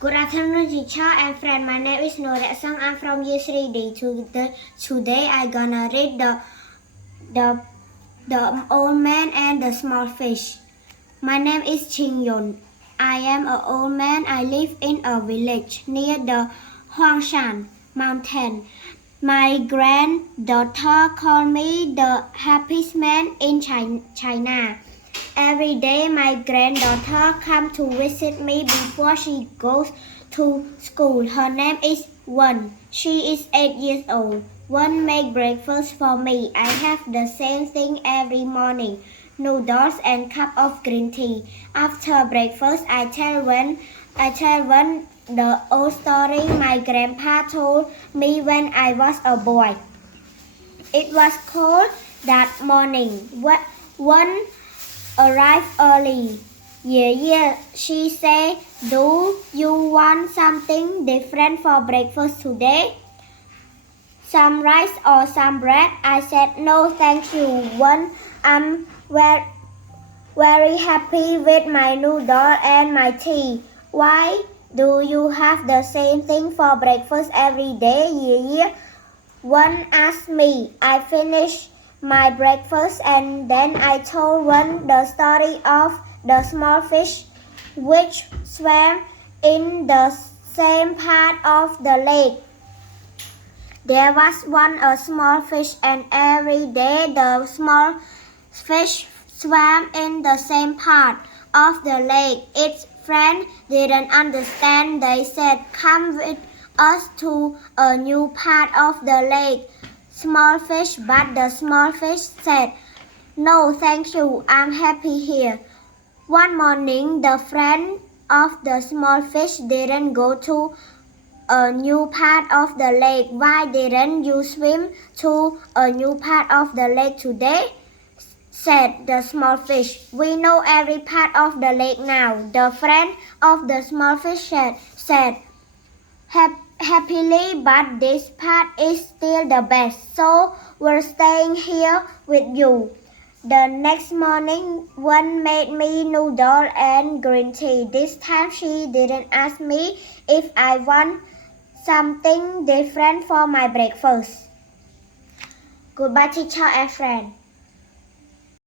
Good afternoon, teacher and friend. My name is Noret Song. I'm from Year 3D. Today I gonna read the old man and the small fish. My name is Ching Yun. I am an old man. I live in a village near the Huangshan mountain. My granddaughter called me the happiest man in China. Every day my granddaughter comes to visit me before she goes to school. Her name is Wen. She is 8 years old. Wen make breakfast for me. I have the same thing every morning. Noodles and cup of green tea. After breakfast I tell Wen the old story my grandpa told me when I was a boy. It was cold that morning. One arrived early. Yeah, she said, do you want something different for breakfast today? Some rice or some bread? I said, no, thank you. I'm very happy with my noodle and my tea. Why do you have the same thing for breakfast every day? Yeah. One asked me. I finished my breakfast and then I told one the story of the small fish which swam in the same part of the lake. There was once a small fish and every day the small fish swam in the same part of the lake. Its friends didn't understand. They said, come with us to a new part of the lake, small fish, but the small fish said, no, thank you, I'm happy here. One morning, the friend of the small fish didn't go to a new part of the lake. Why didn't you swim to a new part of the lake today? Said the small fish. We know every part of the lake now. The friend of the small fish said happily, but this part is still the best, so we're staying here with you. The next morning, one made me noodle and green tea. This time she didn't ask me if I want something different for my breakfast. Goodbye, teacher and friend.